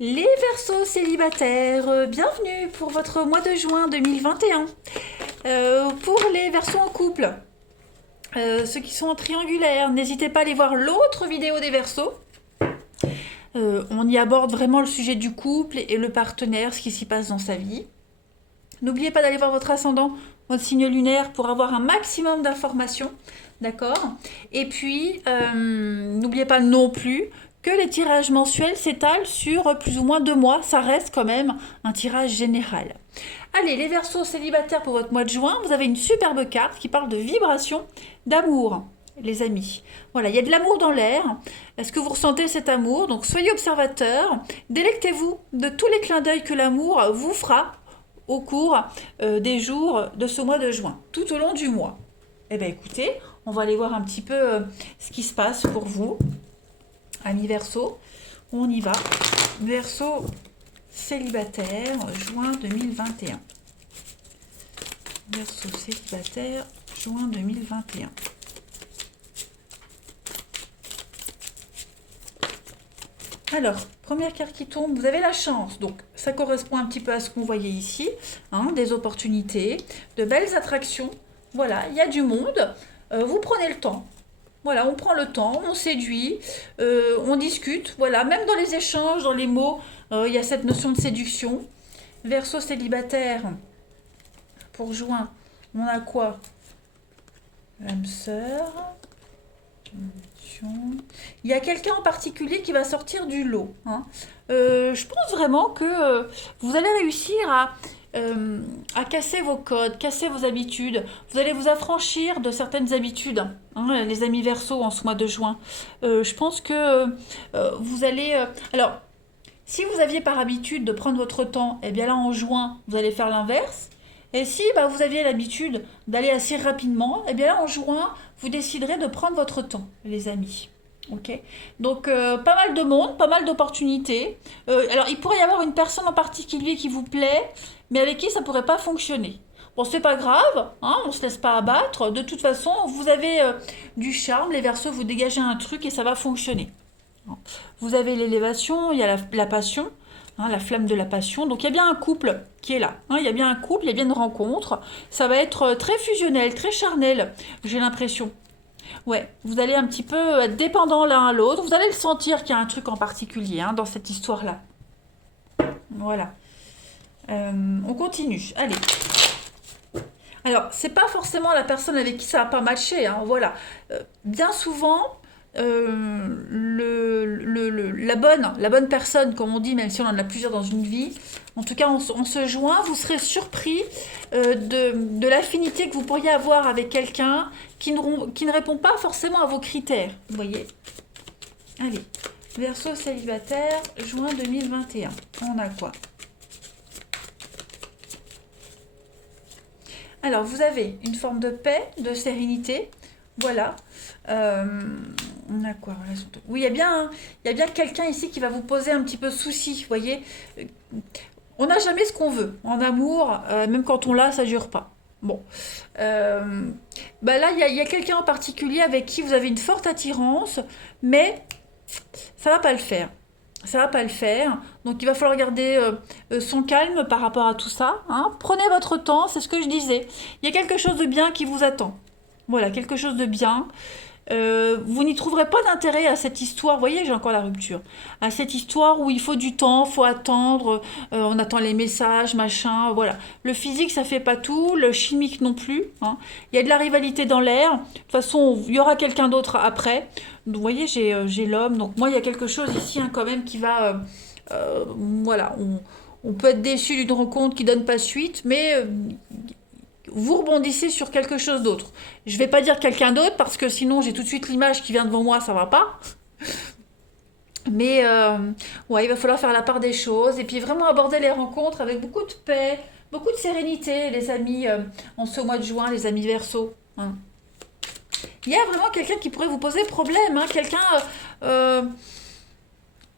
Les Verseaux célibataires, bienvenue pour votre mois de juin 2021. Pour les Verseaux en couple, ceux qui sont en triangulaire, n'hésitez pas à aller voir l'autre vidéo des Verseaux. On y aborde vraiment le sujet du couple et le partenaire, ce qui s'y passe dans sa vie. N'oubliez pas d'aller voir votre ascendant, votre signe lunaire pour avoir un maximum d'informations, d'accord? Et puis, n'oubliez pas non plus que les tirages mensuels s'étalent sur plus ou moins 2 mois. Ça reste quand même un tirage général. Allez, les Verseaux célibataires pour votre mois de juin, vous avez une superbe carte qui parle de vibration, d'amour, les amis. Voilà, il y a de l'amour dans l'air. Est-ce que vous ressentez cet amour? Donc soyez observateurs, délectez-vous de tous les clins d'œil que l'amour vous fera au cours des jours de ce mois de juin, tout au long du mois. Eh bien écoutez, on va aller voir un petit peu ce qui se passe pour vous, amis Verseaux. On y va. Verseau célibataire, juin 2021. Verseau célibataire, juin 2021. Alors, première carte qui tombe, vous avez la chance. Donc, ça correspond un petit peu à ce qu'on voyait ici. Hein, des opportunités, de belles attractions. Voilà, il y a du monde. Vous prenez le temps. Voilà, on prend le temps, on séduit, on discute. Voilà, même dans les échanges, dans les mots, il y a cette notion de séduction. Verseau célibataire, pour juin, on a quoi? L'âme sœur. Il y a quelqu'un en particulier qui va sortir du lot. Hein. Je pense vraiment que vous allez réussir à casser vos codes, casser vos habitudes. Vous allez vous affranchir de certaines habitudes, hein, les amis Verseaux en ce mois de juin. Je pense que vous allez... alors, si vous aviez par habitude de prendre votre temps, eh bien là en juin, vous allez faire l'inverse. Et si vous aviez l'habitude d'aller assez rapidement, eh bien là en juin, vous déciderez de prendre votre temps, les amis. Ok. Donc pas mal de monde, pas mal d'opportunités. Alors il pourrait y avoir une personne en particulier qui vous plaît, mais avec qui ça pourrait pas fonctionner. Bon, c'est pas grave, hein, on se laisse pas abattre. De toute façon, vous avez du charme, les Verseaux, vous dégagez un truc et ça va fonctionner. Vous avez l'élévation, il y a la passion, hein, la flamme de la passion. Donc il y a bien un couple qui est là. Hein, il y a bien un couple, il y a bien une rencontre. Ça va être très fusionnel, très charnel, j'ai l'impression. Ouais, vous allez un petit peu être dépendants l'un à l'autre. Vous allez le sentir qu'il y a un truc en particulier hein, dans cette histoire-là. Voilà. On continue. Allez. Alors, c'est pas forcément la personne avec qui ça va pas matcher. Hein, voilà. Bien souvent, la bonne personne, comme on dit, même si on en a plusieurs dans une vie, en tout cas, on se joint, vous serez surpris de l'affinité que vous pourriez avoir avec quelqu'un qui ne répond pas forcément à vos critères. Vous voyez? Allez, Verseau célibataire, juin 2021. On a quoi? Alors, vous avez une forme de paix, de sérénité. Voilà. Euh, on a quoi? Oui, il y a bien quelqu'un ici qui va vous poser un petit peu souci, vous voyez. On n'a jamais ce qu'on veut. En amour, même quand on l'a, ça dure pas. Bon. Là, il y a quelqu'un en particulier avec qui vous avez une forte attirance, mais ça va pas le faire. Ça va pas le faire. Donc il va falloir garder son calme par rapport à tout ça. Hein. Prenez votre temps, c'est ce que je disais. Il y a quelque chose de bien qui vous attend. Voilà, quelque chose de bien. Vous n'y trouverez pas d'intérêt à cette histoire. Vous voyez, j'ai encore la rupture. À cette histoire où il faut du temps, faut attendre, on attend les messages, machin, voilà. Le physique, ça fait pas tout, le chimique non plus. Hein. Il y a de la rivalité dans l'air. De toute façon, il y aura quelqu'un d'autre après. Donc, vous voyez, j'ai l'homme. Donc moi, il y a quelque chose ici hein, quand même qui va... voilà, on peut être déçu d'une rencontre qui donne pas suite, mais vous rebondissez sur quelque chose d'autre. Je vais pas dire quelqu'un d'autre parce que sinon j'ai tout de suite l'image qui vient devant moi, ça va pas. Mais ouais, il va falloir faire la part des choses et puis vraiment aborder les rencontres avec beaucoup de paix, beaucoup de sérénité, les amis, en ce mois de juin, les amis Verseaux. Hein. Il y a vraiment quelqu'un qui pourrait vous poser problème, hein, quelqu'un.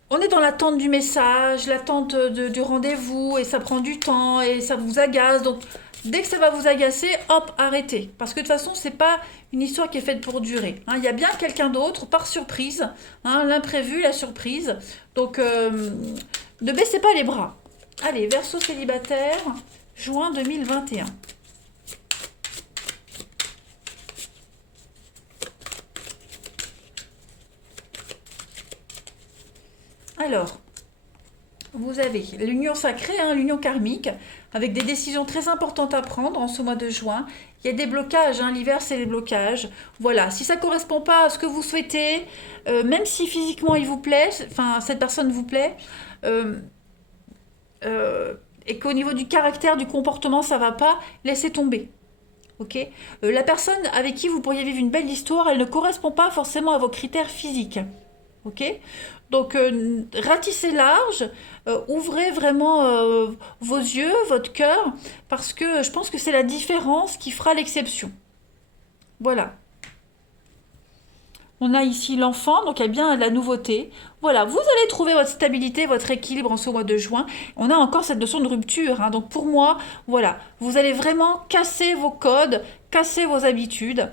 On est dans l'attente du message, l'attente du rendez-vous, et ça prend du temps, et ça vous agace. Donc, dès que ça va vous agacer, hop, arrêtez. Parce que de toute façon, c'est pas une histoire qui est faite pour durer. Hein. Il y a bien quelqu'un d'autre, par surprise, hein, l'imprévu, la surprise. Donc, Ne baissez pas les bras. Allez, Verseau célibataire, juin 2021. Alors, vous avez l'union sacrée, hein, l'union karmique, avec des décisions très importantes à prendre en ce mois de juin. Il y a des blocages, hein, l'hiver c'est les blocages. Voilà, si ça ne correspond pas à ce que vous souhaitez, même si physiquement il vous plaît, enfin cette personne vous plaît, euh, et qu'au niveau du caractère, du comportement, ça va pas, laissez tomber. Ok. La personne avec qui vous pourriez vivre une belle histoire, elle ne correspond pas forcément à vos critères physiques. Ok. Donc, ratissez large, ouvrez vraiment vos yeux, votre cœur, parce que je pense que c'est la différence qui fera l'exception. Voilà. On a ici l'enfant, donc il y a bien la nouveauté. Voilà, vous allez trouver votre stabilité, votre équilibre en ce mois de juin. On a encore cette notion de rupture, hein. Donc pour moi, voilà, vous allez vraiment casser vos codes, casser vos habitudes.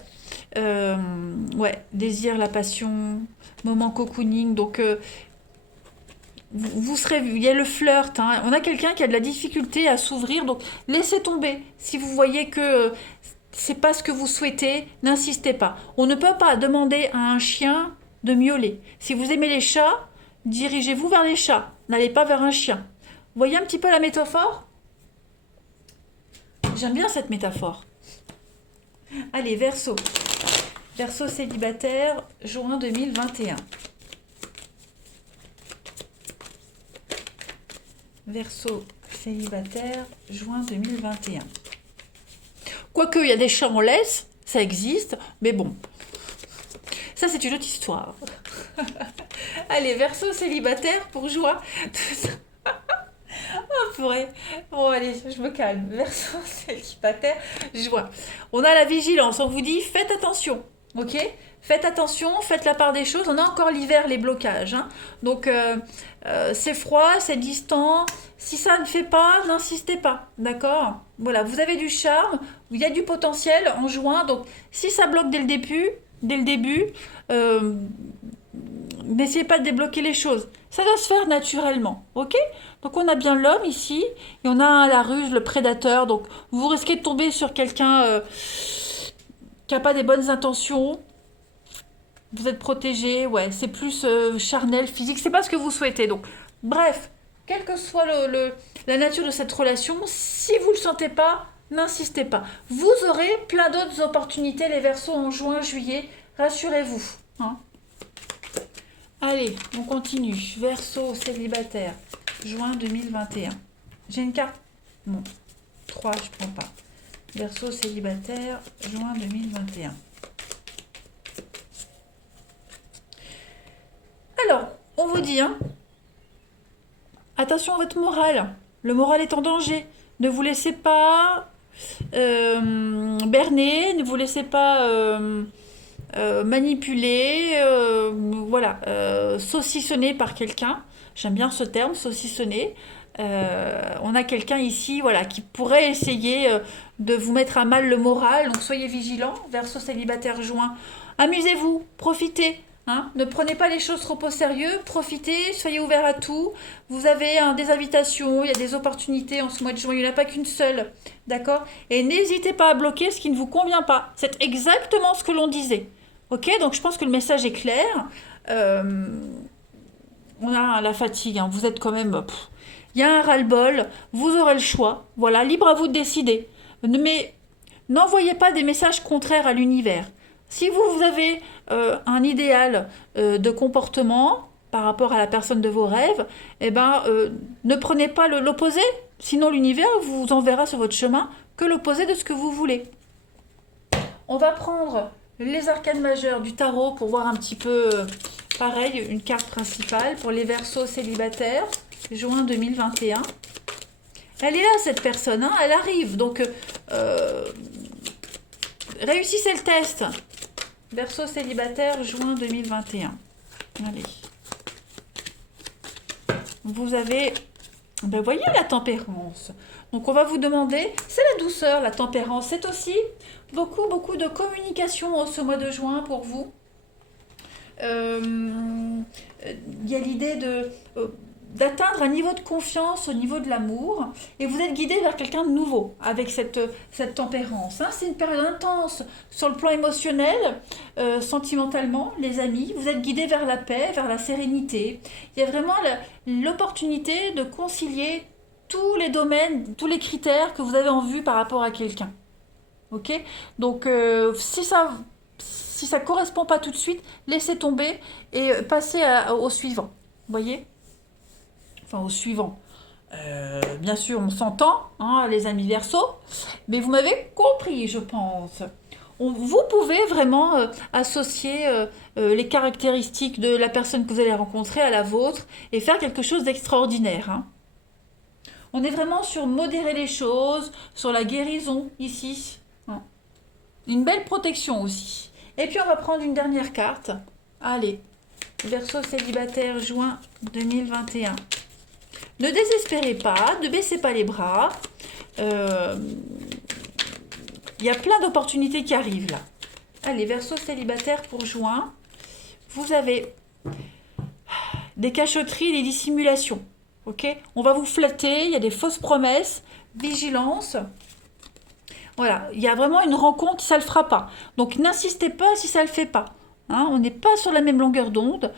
Ouais, désir, la passion, moment cocooning. Donc vous serez, il y a le flirt, hein. On a quelqu'un qui a de la difficulté à s'ouvrir, donc laissez tomber. Si vous voyez que c'est pas ce que vous souhaitez, n'insistez pas. On ne peut pas demander à un chien de miauler. Si vous aimez les chats, dirigez-vous vers les chats. N'allez pas vers un chien. Vous voyez un petit peu la métaphore? J'aime bien cette métaphore. Allez, Verseau. Verseau célibataire, juin 2021. Verseau célibataire, juin 2021. Quoique, il y a des chats en laisse, ça existe, mais bon, ça c'est une autre histoire. Allez, Verseau célibataire pour juin. Oh, purée. Bon, allez, je me calme. Verseau célibataire, juin. On a la vigilance, on vous dit faites attention, ok? Faites attention, faites la part des choses. On a encore l'hiver, les blocages, hein. Donc, c'est froid, c'est distant. Si ça ne fait pas, n'insistez pas, d'accord? Voilà, vous avez du charme, il y a du potentiel en juin. Donc, si ça bloque dès le début, euh, n'essayez pas de débloquer les choses. Ça doit se faire naturellement, ok? Donc, on a bien l'homme ici, et on a la ruse, le prédateur. Donc, vous risquez de tomber sur quelqu'un qui n'a pas des bonnes intentions. Vous êtes protégé, ouais, c'est plus charnel, physique, c'est pas ce que vous souhaitez. Donc, bref, quelle que soit la nature de cette relation, si vous le sentez pas, n'insistez pas. Vous aurez plein d'autres opportunités, les Verseaux, en juin, juillet, rassurez-vous, hein. Allez, on continue. Verseau célibataire, juin 2021. J'ai une carte. Non, 3, je prends pas. Verseau célibataire, juin 2021. Alors, on vous dit, hein, attention à votre morale. Le moral est en danger. Ne vous laissez pas berner, ne vous laissez pas manipuler, voilà, saucissonner par quelqu'un. J'aime bien ce terme, saucissonner. On a quelqu'un ici, voilà, qui pourrait essayer de vous mettre à mal le moral. Donc soyez vigilants. Verseau célibataire juin. Amusez-vous, profitez. Hein, ne prenez pas les choses trop au sérieux, profitez, soyez ouverts à tout. Vous avez des invitations, il y a des opportunités en ce mois de juin, il n'y en a pas qu'une seule, d'accord? Et n'hésitez pas à bloquer ce qui ne vous convient pas. C'est exactement ce que l'on disait. Ok, donc je pense que le message est clair. Euh, on a la fatigue, hein, vous êtes quand même... Il y a un ras-le-bol, vous aurez le choix. Voilà, libre à vous de décider. Mais n'envoyez pas des messages contraires à l'univers. Si vous avez un idéal de comportement par rapport à la personne de vos rêves, eh ben, ne prenez pas l'opposé. Sinon, l'univers vous enverra sur votre chemin que l'opposé de ce que vous voulez. On va prendre les arcanes majeures du tarot pour voir un petit peu, pareil, une carte principale pour les Verseaux célibataires, juin 2021. Elle est là, cette personne, hein, elle arrive. Donc, réussissez le test. Verseau célibataire, juin 2021. Allez. Vous avez, ben voyez la tempérance. Donc on va vous demander, c'est la douceur, la tempérance. C'est aussi beaucoup de communication en ce mois de juin pour vous. Il y a l'idée d'atteindre un niveau de confiance au niveau de l'amour et vous êtes guidé vers quelqu'un de nouveau avec cette tempérance. Hein. C'est une période intense sur le plan émotionnel, sentimentalement, les amis. Vous êtes guidé vers la paix, vers la sérénité. Il y a vraiment l'opportunité de concilier tous les domaines, tous les critères que vous avez en vue par rapport à quelqu'un. Ok? Donc, si ça correspond pas tout de suite, laissez tomber et passez au suivant. Vous voyez? Enfin, au suivant. Bien sûr, on s'entend, hein, les amis Verseaux, mais vous m'avez compris, je pense. Vous pouvez vraiment associer les caractéristiques de la personne que vous allez rencontrer à la vôtre et faire quelque chose d'extraordinaire. Hein. On est vraiment sur modérer les choses, sur la guérison ici. Hein. Une belle protection aussi. Et puis on va prendre une dernière carte. Allez, Verseau célibataire, juin 2021. Ne désespérez pas, ne baissez pas les bras. Il y a plein d'opportunités qui arrivent là. Allez, Verseau célibataire pour juin. Vous avez des cachotteries, des dissimulations. Ok? On va vous flatter, il y a des fausses promesses, vigilance. Voilà, il y a vraiment une rencontre, ça ne le fera pas. Donc n'insistez pas si ça ne le fait pas. Hein, on n'est pas sur la même longueur d'onde.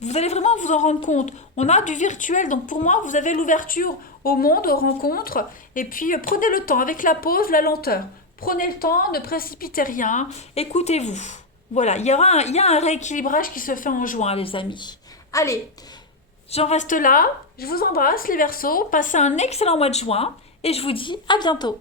Vous allez vraiment vous en rendre compte. On a du virtuel, donc pour moi, vous avez l'ouverture au monde, aux rencontres. Et puis prenez le temps, avec la pause, la lenteur. Prenez le temps, ne précipitez rien, écoutez-vous. Voilà, il y a un rééquilibrage qui se fait en juin, les amis. Allez, j'en reste là. Je vous embrasse, les Verseaux. Passez un excellent mois de juin et je vous dis à bientôt.